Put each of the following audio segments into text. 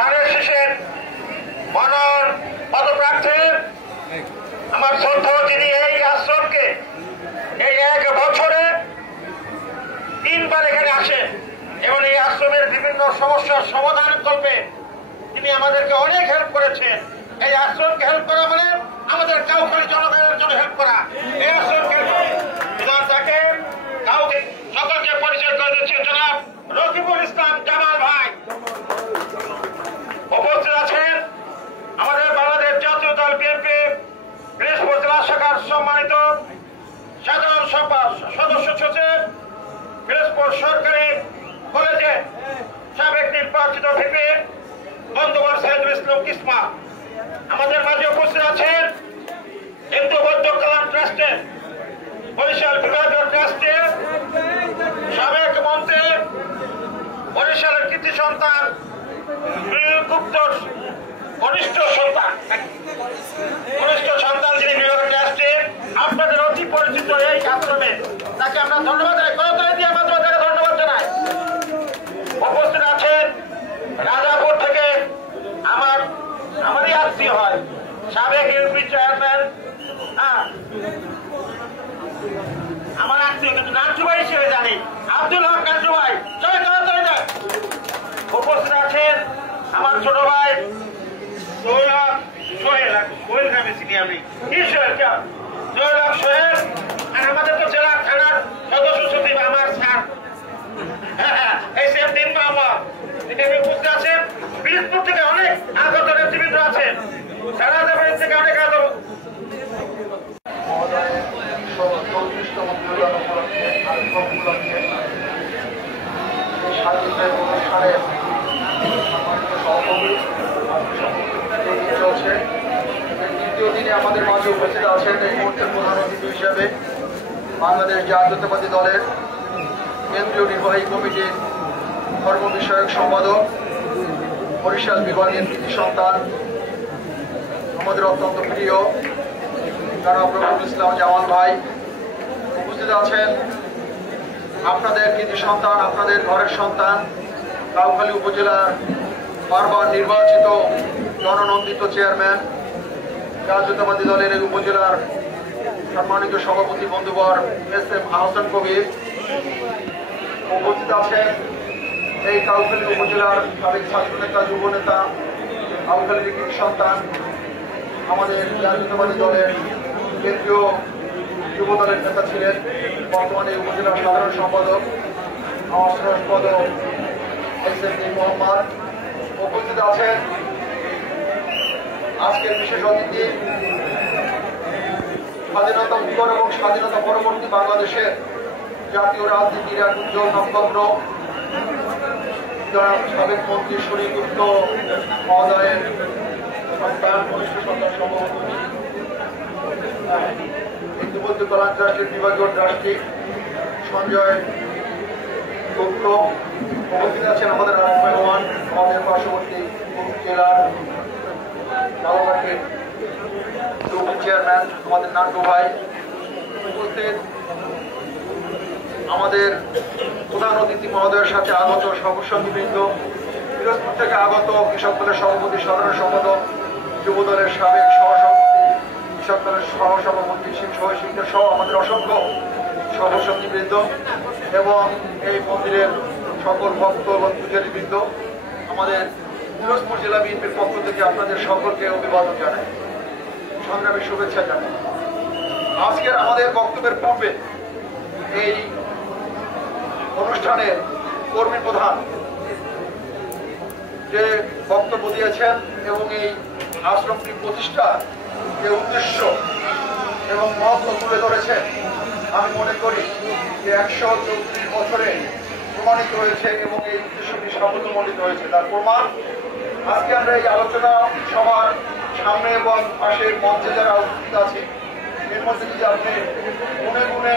ধানের শীষের মনোনয়ন পদপ্রার্থী আমার শ্রদ্ধেয় যিনি এই আশ্রমকে এই 1 বছরে 3 বার এখানে আসেন এবং এই আশ্রমের বিভিন্ন সমস্যার সমাধান করবে তিনি আমাদেরকে অনেক হেল্প করেছেন। এই আশ্রমকে হেল্প করা মানে আমাদের কাউখালী জনগণের জন্য হেল্প করা। এই আশ্রমকে তাকে কাউকে সকলকে পরিচয় করে দিচ্ছে জনাব রকিবুল ইসলাম জামাল ভাই। উপস্থিত আছেন আমাদের বাংলাদেশ জাতীয় দল বিএনপি পিরোজপুর জেলা শাখার সম্মানিত সাধারণ সদস্য সচিব, পিরোজপুর সরকারি কলেজে সাবেক নির্বাচিত ভিপি বন্ধুবর সাইদুল ইসলাম কিসমা। আমাদের মাঝে উপস্থিত আছেন হিন্দু বৌদ্ধ কল্যাণ ট্রাস্টের বরিশাল বিভাগীয় ট্রাস্টের সাবেক মন্ত্রী, বরিশালের কৃতি সন্তান গুপ্তর কনিষ্ঠ সন্তান যিনি বিভাগীয় ট্রাস্টের আপনাদের অতি পরিচিত এই আশ্রমে তাকে আমরা ধন্যবাদ জানাই। করতালি দিয়ে মাত্র তাকে ধন্যবাদ জানাই। উপস্থিত আছেন রাজাপুর থেকে আমারই আত্মীয় হয় সাবেক ইউপি চেয়ারম্যান, আমার আত্মীয় কিন্তু নান্টু ভাই হিসেবে জানি, আব্দুল হক নান্টু ভাই। উপস্থিত আছেন আমার ছোট ভাই সোহেল নামে চিনি আমি, কি সোহেল সোহেল। আর আমাদের তো জেলা থানার সদস্য সচিব আমার স্যার এই সেম দিন আমার উপস্থিত আছেন। পিরোজপুর থেকে অনেক আগত নেতৃবৃন্দ আছেন, সারাদেবের থেকে অনেক আগত। দ্বিতীয় দিনে আমাদের মাঝে উপস্থিত আছেন এই মুহূর্তের প্রধান অতিথি হিসাবে বাংলাদেশ জাতীয়তাবাদী দলের কেন্দ্রীয় নির্বাহী কমিটির ধর্ম বিষয়ক সম্পাদক, বরিশাল বিভাগের কৃতি সন্তান, আমাদের অত্যন্ত প্রিয় জনাব রকিবুল ইসলাম জামাল ভাই। উপস্থিত আছেন আপনাদের কৃতি সন্তান, আপনাদের ঘরের সন্তান, কাউখালী উপজেলার বারবার নির্বাচিত জননন্দিত চেয়ারম্যান, জাতীয়তাবাদী দলের এই উপজেলার সম্মানিত সভাপতি বন্ধুবর SM আহসান কবির। উপস্থিত আছেন এই কাউখালী উপজেলার সাবেক ছাত্র নেতা, যুব নেতা, কাউখালীর কৃতি সন্তান, আমাদের জাতীয়তাবাদী দলের কেন্দ্রীয় যুব দলের নেতা ছিলেন, বর্তমানে উপজেলার সাধারণ সম্পাদক আমার শ্রদ্ধেয় SMD মোহাম্মদ। উপস্থিত আছেন আজকের বিশেষ অতিথি, স্বাধীনতা উত্তর এবং স্বাধীনতা পরবর্তী বাংলাদেশের জাতীয় রাজনীতির এক উজ্জ্বল নক্ষত্র সাবেক মন্ত্রী শরীফ গুপ্ত মহোদয়ের সন্তান, কনিষ্ঠ সন্তান সভাপতি, হিন্দু বৌদ্ধ কল্যাণ ট্রাস্টের বিভাগীয় ট্রাস্টি সঞ্জয় গুপ্ত। উপস্থিত আছেন আমাদের আরেক মেহমান, আমাদের পার্শ্ববর্তী জেলার কালাঘাটের ইউপি চেয়ারম্যান আমাদের নান্টু ভাই। উপস্থিত আমাদের প্রধান অতিথি মহোদয়ের সাথে আগত সহসঙ্গীবৃন্দ, পিরোজপুর থেকে আগত কৃষক দলের সভাপতি, সাধারণ সম্পাদক, যুব দলের সাবেক সহসভাপতি, কৃষক দলের সহসভাপতি, শিক্ষক সহ আমাদের অসংখ্য সহসঙ্গীবৃন্দ এবং এই মন্দিরের সকল ভক্ত এবং পূজারীবৃন্দ, আমাদের পিরোজপুর জেলা বিএনপির পক্ষ থেকে আপনাদের সকলকে অভিবাদন জানাই, সংগ্রামী শুভেচ্ছা জানাই। আজকের আমাদের বক্তব্যের পূর্বে এই অনুষ্ঠানের কর্মী প্রধান যে বক্তব্য দিয়েছেন এবং এই আশ্রমটি প্রতিষ্ঠার যে উদ্দেশ্য এবং মহত্ব তুলে ধরেছেন, আমি মনে করি যে 134 বছরে প্রমাণিত হয়েছে এবং এই উদ্দেশ্যটি সাফল্যমণ্ডিত হয়েছে। তার প্রমাণ আজকে আমরা এই আলোচনা সভার সামনে এবং পাশের মঞ্চে যারা উপস্থিত আছে, এর মধ্যে যদি আপনি গুনে গুনে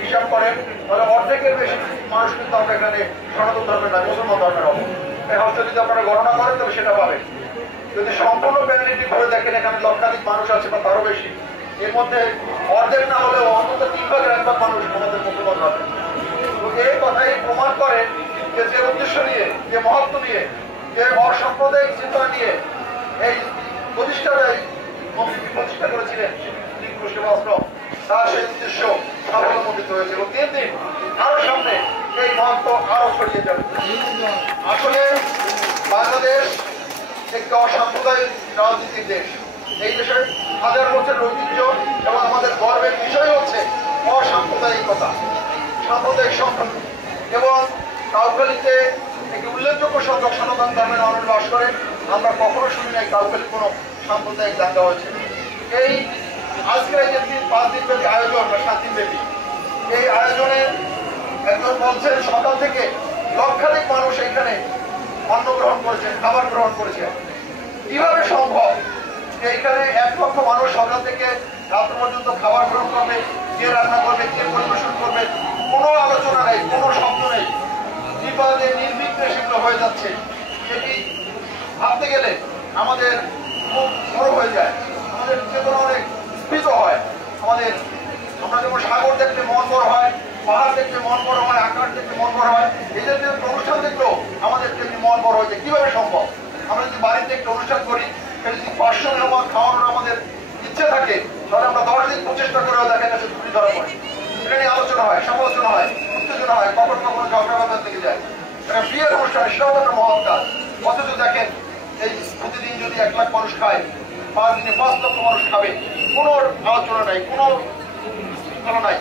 হিসাব করেন তাহলে অর্ধেকের বেশি মানুষ কিন্তু আমরা এখানে সনাতন ধর্মের নয়, মুসলমান ধর্মের হবো। এই হচ্ছে যদি আপনারা গণনা করেন তবে সেটা পাবেন। যদি সম্পূর্ণ প্যানেলটি ঘুরে দেখেন এখানে লক্ষাধিক মানুষ আছে বা তারও বেশি, এর মধ্যে অর্ধেক না হলেও অন্তত 3 ভাগের 1 ভাগ মানুষ আমাদের মুসলমান ধর্মের। তো এই কথাই প্রমাণ করে যে উদ্দেশ্য নিয়ে, যে মহত্ব নিয়ে যে অসাম্প্রদায়িক চিন্তা নিয়ে এই প্রতিষ্ঠা করেছিলেন শ্রীকৃষ্ণ সেবাশ্রম, তার সেই উদ্দেশ্য সাফল্যমণ্ডিত হয়েছে এবং দিন দিন আরো সামনে এই মহত্ব আরো ছড়িয়ে যাবে। আসলে বাংলাদেশ একটি অসাম্প্রদায়িক রাজনীতির দেশ। এই দেশের হাজার বছরের ঐতিহ্য এবং আমাদের গর্বের বিষয় হচ্ছে অসাম্প্রদায়িকতা, সাম্প্রদায়িক সম্পর্ক। এবং কাউখালীতে একটি উল্লেখযোগ্য সংখ্যক সনাতন ধর্মের মানুষ বাস করে। আমরা কখনো শুনি নাই কাউখালী কোনো সাম্প্রদায়িক দাঙ্গা হয়েছে। এই আজকের এই যে 5 দিন ব্যাপী আয়োজন বা 7 দিন ব্যাপী এই আয়োজনে একজন বলছেন সকাল থেকে লক্ষাধিক মানুষ এখানে অন্ন গ্রহণ করেছেন, খাবার গ্রহণ করেছেন। কিভাবে সম্ভব যে এখানে 1 লক্ষ মানুষ সকাল থেকে রাত পর্যন্ত খাবার গ্রহণ করবে? কে রান্না করবে, কে পরিবেশন করবে, কোনো আলোচনা নেই, কোনো শব্দ নেই। বিপদে নির্বিঘ্নে সেগুলো হয়ে যাচ্ছে। এটি ভাবতে গেলে আমাদের খুব বড় হয়ে যায়, আমাদের চেতনা অনেক স্ফীত হয়। আমরা যেমন সাগর দেখলে মন বড় হয়, পাহাড় দেখলে মন বড় হয়, আকাশ দেখলে মন বড় হয়, এই জাতীয় অনুষ্ঠান দেখলেও আমাদের তেমনি মন বড় হয়েছে। কিভাবে সম্ভব? আমরা যদি বাড়িতে একটা অনুষ্ঠান করি, যদি 500 মেহমান খাওয়ানোর আমাদের ইচ্ছে থাকে, তাহলে আমরা 10 দিন প্রচেষ্টা করেও দেখা গেছে ছুটি ধরা পড়ে। এটা নিয়ে আলোচনা হয়, সমালোচনা হয়, উত্তেজনা হয়, কখনো কখনো ঝগড়া বাজার থেকে যায়। একটা বিয়ের অনুষ্ঠান, সেটাও একটা মহৎ কাজ। অথচ দেখেন এই প্রতিদিন যদি 1 লাখ মানুষ খায়, 5 দিনে 5 লক্ষ মানুষ খাবে, কোনো আলোচনা নাই, কোনো শৃঙ্খলা নাই।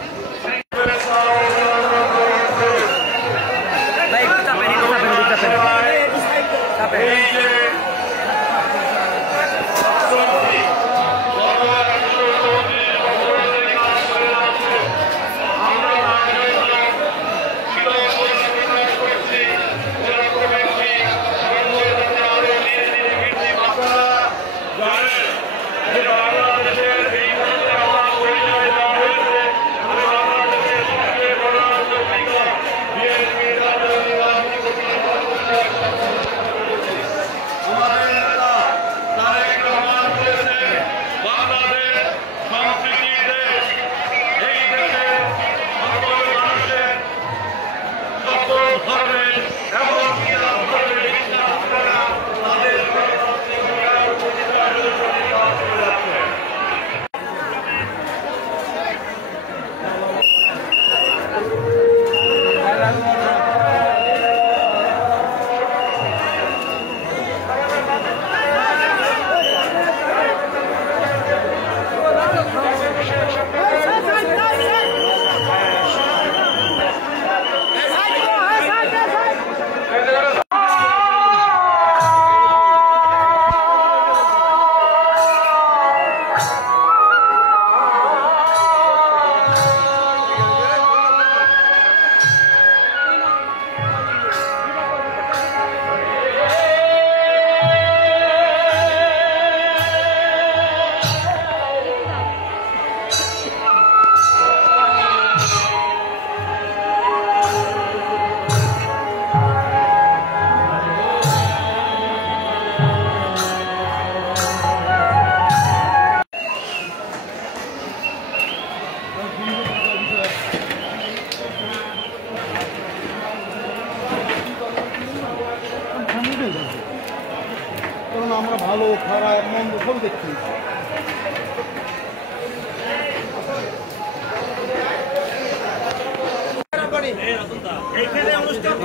কারণ আমরা ভালো খারাপ মন্দ সব দেখছি। এইখানে অনুষ্ঠান